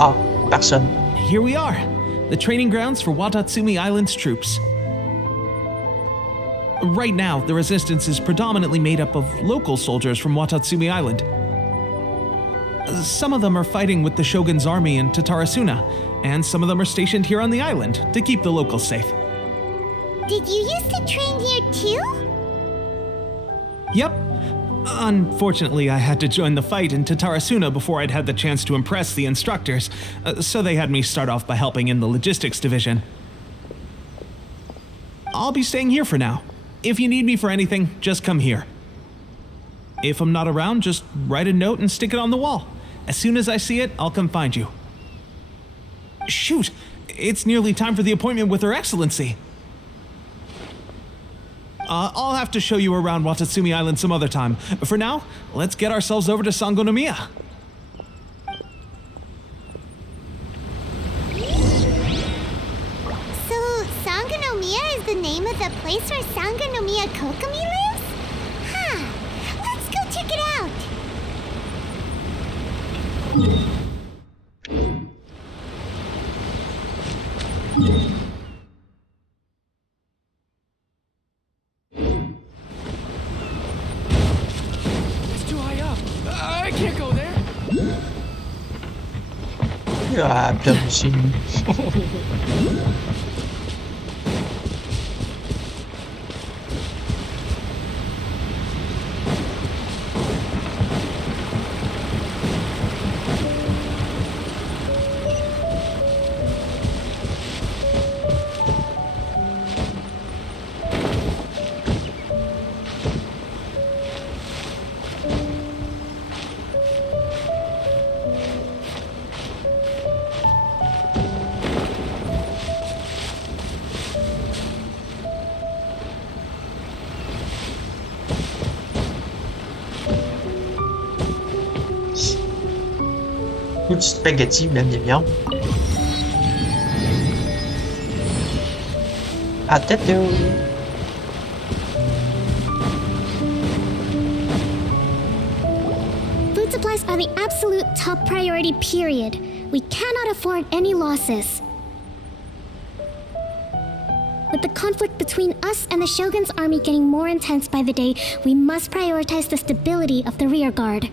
Oh, personne. Here we are, the training grounds for Watatsumi Island's troops. Right now, the resistance is predominantly made up of local soldiers from Watatsumi Island. Some of them are fighting with the Shogun's army in Tatarasuna, and some of them are stationed here on the island to keep the locals safe. Did you used to train here too? Yep. Unfortunately, I had to join the fight in Tatarasuna before I'd had the chance to impress the instructors, so they had me start off by helping in the logistics division. I'll be staying here for now. If you need me for anything, just come here. If I'm not around, just write a note and stick it on the wall. As soon as I see it, I'll come find you. Shoot, it's nearly time for the appointment with Her Excellency. I'll have to show you around Watatsumi Island some other time. For now, let's get ourselves over to Sangonomiya. So, Sangonomiya is the name of the place where Sangonomiya Kokomi lives? Huh. Let's go check it out. Ah, bienvenue chez nous. Good spaghetti, bien bien. Potato. Food supplies are the absolute top priority, period. We cannot afford any losses. With the conflict between us and the Shogun's army getting more intense by the day, we must prioritize the stability of the rear guard.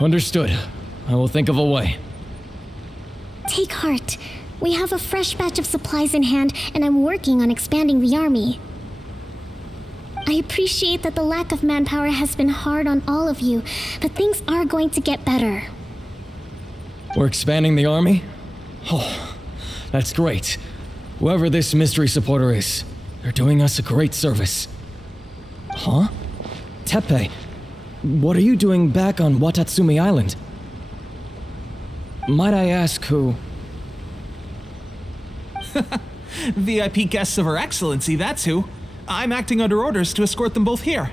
Understood. I will think of a way. Take heart. We have a fresh batch of supplies in hand, and I'm working on expanding the army. I appreciate that the lack of manpower has been hard on all of you, but things are going to get better. We're expanding the army? Oh, that's great. Whoever this mystery supporter is, they're doing us a great service. Huh? Teppei, what are you doing back on Watatsumi Island? Might I ask who? VIP guests of Her Excellency, that's who. I'm acting under orders to escort them both here.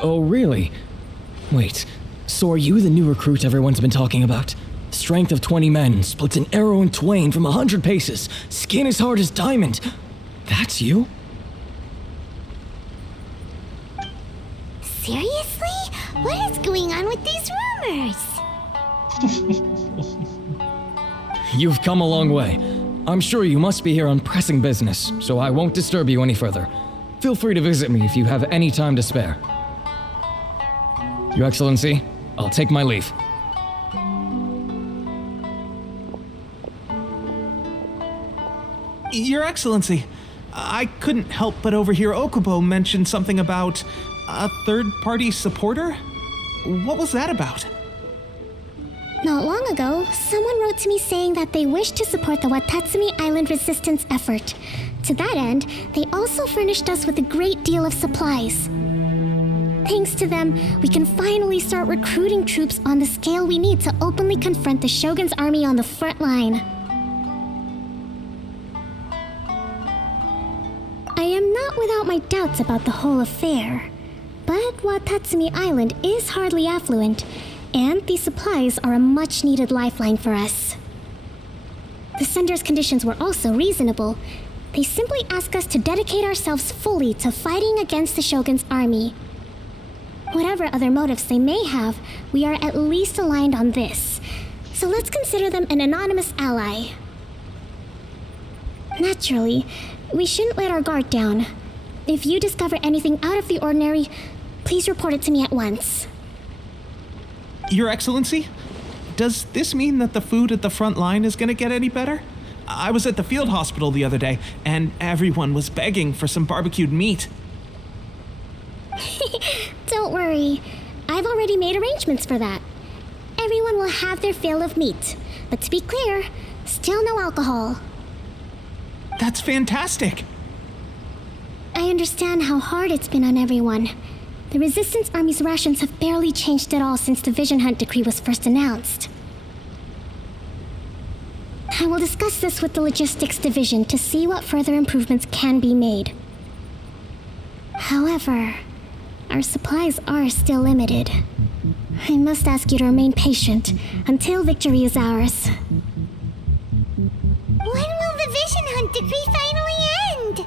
Oh, really? Wait, so are you the new recruit everyone's been talking about? Strength of 20 men, splits an arrow in twain from 100 paces, skin as hard as diamond. That's you? Seriously? What is going on with these rumors? You've come a long way. I'm sure you must be here on pressing business, so I won't disturb you any further. Feel free to visit me if you have any time to spare. Your Excellency, I'll take my leave. Your Excellency, I couldn't help but overhear Okubo mention something about a third-party supporter? What was that about? Not long ago, someone wrote to me saying that they wish to support the Watatsumi Island resistance effort. To that end, they also furnished us with a great deal of supplies. Thanks to them, we can finally start recruiting troops on the scale we need to openly confront the Shogun's army on the front line. I am not without my doubts about the whole affair, but Watatsumi Island is hardly affluent, and these supplies are a much-needed lifeline for us. The sender's conditions were also reasonable. They simply ask us to dedicate ourselves fully to fighting against the Shogun's army. Whatever other motives they may have, we are at least aligned on this. So let's consider them an anonymous ally. Naturally, we shouldn't let our guard down. If you discover anything out of the ordinary, please report it to me at once. Your Excellency, does this mean that the food at the front line is gonna get any better? I was at the field hospital the other day, and everyone was begging for some barbecued meat. Don't worry, I've already made arrangements for that. Everyone will have their fill of meat, but to be clear, still no alcohol. That's fantastic! I understand how hard it's been on everyone. The Resistance Army's rations have barely changed at all since the Vision Hunt decree was first announced. I will discuss this with the Logistics Division to see what further improvements can be made. However, our supplies are still limited. I must ask you to remain patient until victory is ours. When will the Vision Hunt decree finally end?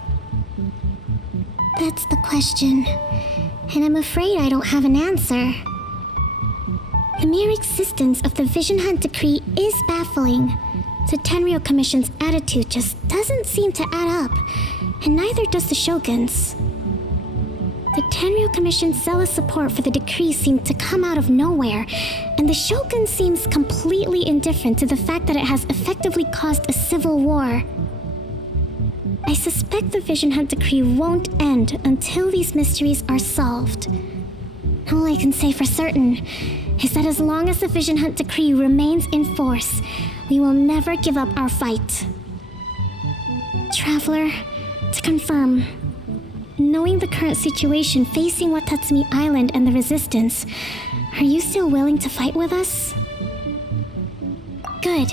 That's the question, and I'm afraid I don't have an answer. The mere existence of the Vision Hunt decree is baffling. The Tenryou Commission's attitude just doesn't seem to add up, and neither does the Shogun's. The Tenryou Commission's zealous support for the decree seemed to come out of nowhere, and the Shogun seems completely indifferent to the fact that it has effectively caused a civil war. I suspect the Vision Hunt decree won't end until these mysteries are solved. All I can say for certain is that as long as the Vision Hunt decree remains in force, we will never give up our fight. Traveler, to confirm, knowing the current situation facing Watatsumi Island and the Resistance, are you still willing to fight with us? Good.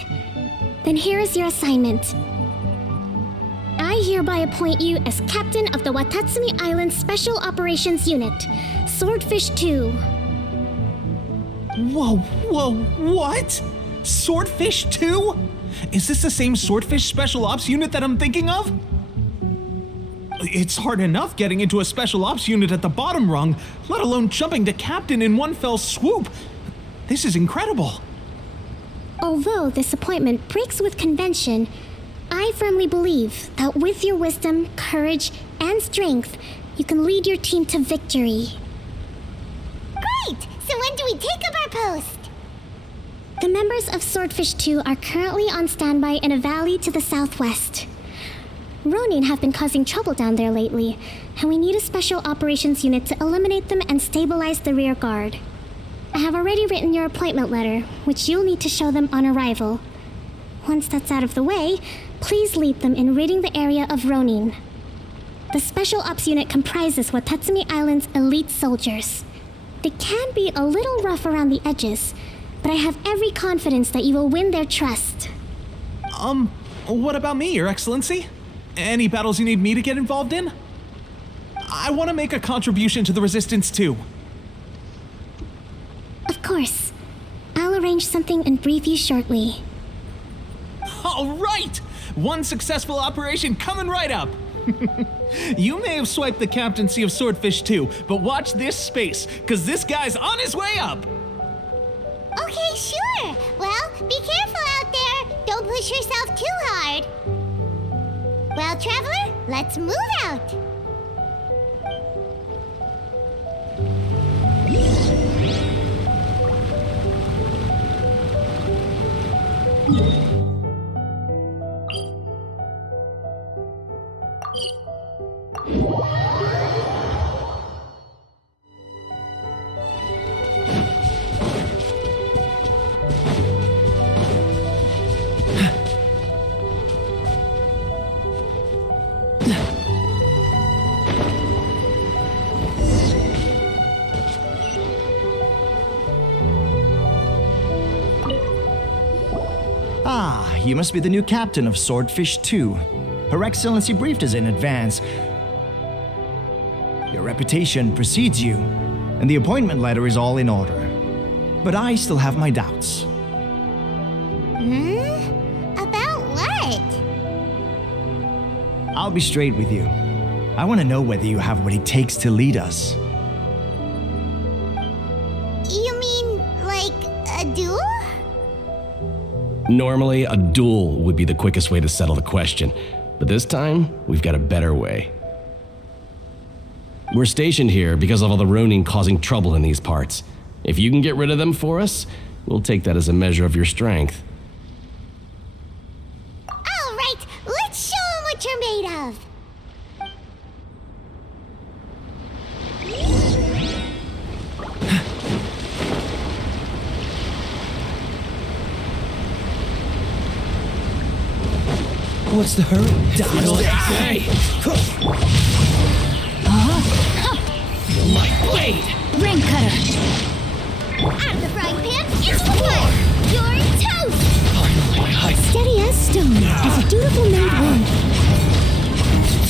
Then here is your assignment. I hereby appoint you as captain of the Watatsumi Island Special Operations Unit, Swordfish 2. Whoa, what? Swordfish 2? Is this the same Swordfish Special Ops unit that I'm thinking of? It's hard enough getting into a Special Ops unit at the bottom rung, let alone jumping to captain in one fell swoop. This is incredible. Although this appointment breaks with convention, I firmly believe that with your wisdom, courage, and strength, you can lead your team to victory. Great! So when do we take up our post? The members of Swordfish 2 are currently on standby in a valley to the southwest. Ronin have been causing trouble down there lately, and we need a special operations unit to eliminate them and stabilize the rear guard. I have already written your appointment letter, which you'll need to show them on arrival. Once that's out of the way, please lead them in ridding the area of Ronin. The Special Ops unit comprises Watatsumi Island's elite soldiers. They can be a little rough around the edges, but I have every confidence that you will win their trust. What about me, Your Excellency? Any battles you need me to get involved in? I want to make a contribution to the Resistance too. Of course. I'll arrange something and brief you shortly. All right! One successful operation coming right up! You may have swiped the captaincy of Swordfish 2, but watch this space, because this guy's on his way up! Okay, sure. Well, be careful out there. Don't push yourself too hard. Well, Traveler, let's move out. Ah, you must be the new captain of Swordfish 2. Her Excellency briefed us in advance. Your reputation precedes you, and the appointment letter is all in order. But I still have my doubts. About what? I'll be straight with you. I want to know whether you have what it takes to lead us. You mean, like, a duel? Normally, a duel would be the quickest way to settle the question, but this time, we've got a better way. We're stationed here because of all the Ronin causing trouble in these parts. If you can get rid of them for us, we'll take that as a measure of your strength. All right, let's show them what you're made of. What's the hurry? Hey! Feel my blade! Ring cutter. Out of the frying pan, into the fire. You're toast. Finally, Steady as stone, as a dutiful maid would.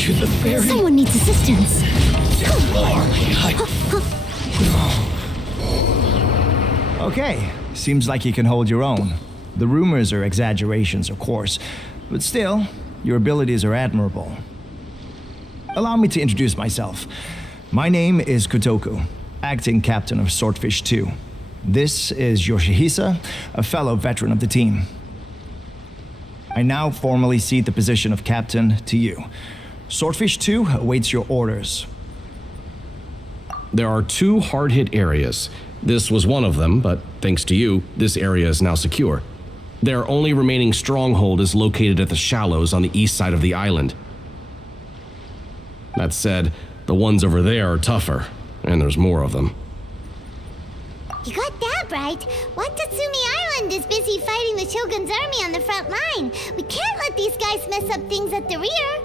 to the very Someone needs assistance. Okay, seems like you can hold your own. The rumors are exaggerations, of course, but still, your abilities are admirable. Allow me to introduce myself. My name is Kotoku, acting captain of Swordfish 2. This is Yoshihisa, a fellow veteran of the team. I now formally cede the position of captain to you. Swordfish 2 awaits your orders. There are 2 hard-hit areas. This was one of them, but thanks to you, this area is now secure. Their only remaining stronghold is located at the shallows on the east side of the island. That said, the ones over there are tougher, and there's more of them. You got that right. Watatsumi Island is busy fighting the Shogun's army on the front line. We can't let these guys mess up things at the rear.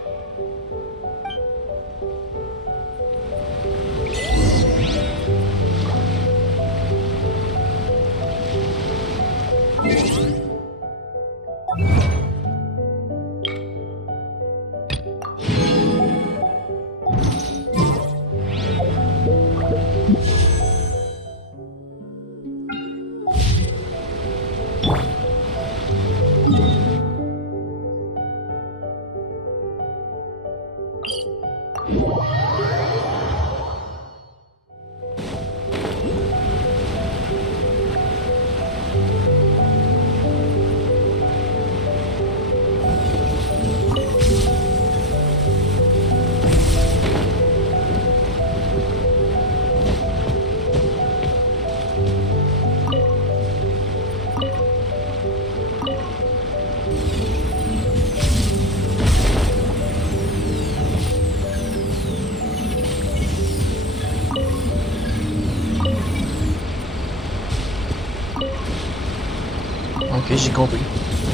Ok, j'ai compris.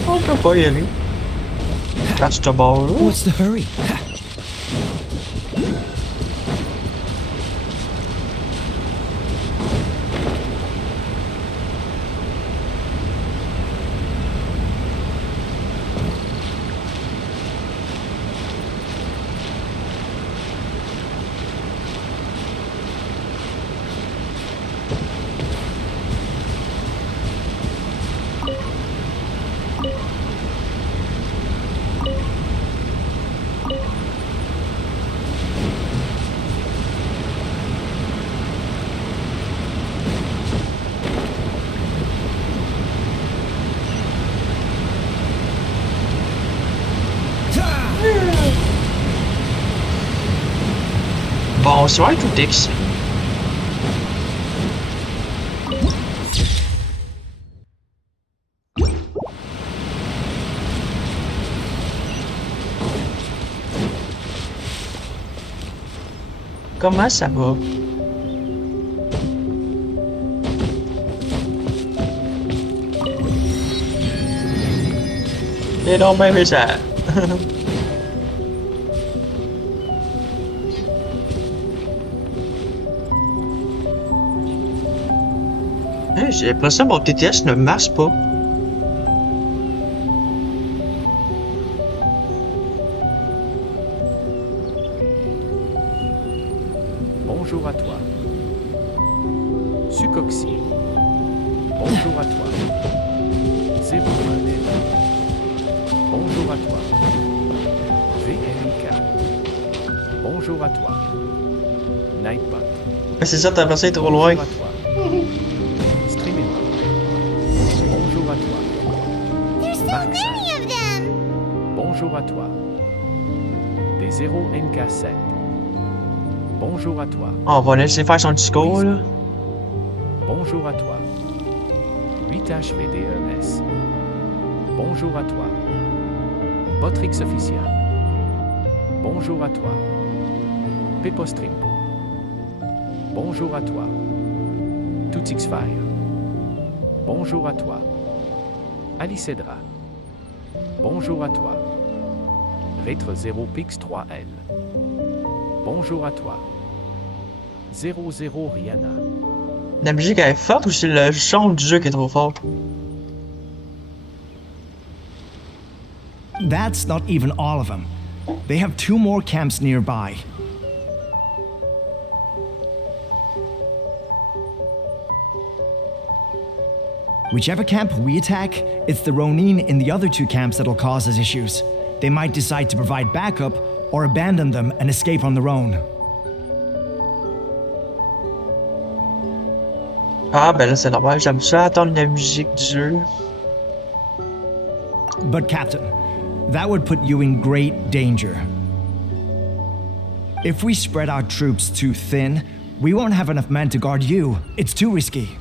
On peut pas y aller. Catch the ball. What's the hurry? Bonsoir tout Dix. Comment ça va? Et donc, ben, ça. J'ai l'impression que mon TTS ne marche pas. Bonjour à toi. Sucoxy. Bonjour à toi. Zéro Bonjour à toi. VLK. Bonjour à toi. Nightbot. Mais c'est ça, ta personne est trop loin. Bonjour à toi. Streamer. Bonjour à toi. There's so Max. many of them! Bonjour à toi. Des 0 NK7. Bonjour à toi. Ah, on va laisser faire son discours, là. Bonjour à toi. 8HVDES. Bonjour à toi. Botrix officiel. Bonjour à toi. Pepostrimpo. Bonjour à toi. Tutixfire. Bonjour à toi. Alicedra. Bonjour à toi. Rétre 0 Pix 3L. Bonjour à toi. 00 Rihanna. La musique elle est forte ou c'est le son du jeu qui est trop fort? That's not even all of them. They have 2 more camps nearby. Whichever camp we attack, it's the Ronin in the other 2 camps that'll cause us issues. They might decide to provide backup or abandon them and escape on their own. Ah, ben là c'est normal, j'aime ça attendre la musique du jeu. But Captain, that would put you in great danger. If we spread our troops too thin, we won't have enough men to guard you. It's too risky.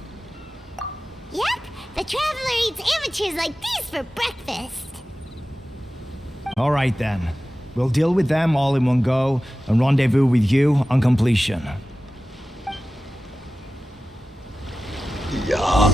Yep, the Traveler eats amateurs like these for breakfast. All right then. We'll deal with them all in one go and rendezvous with you on completion. Yeah.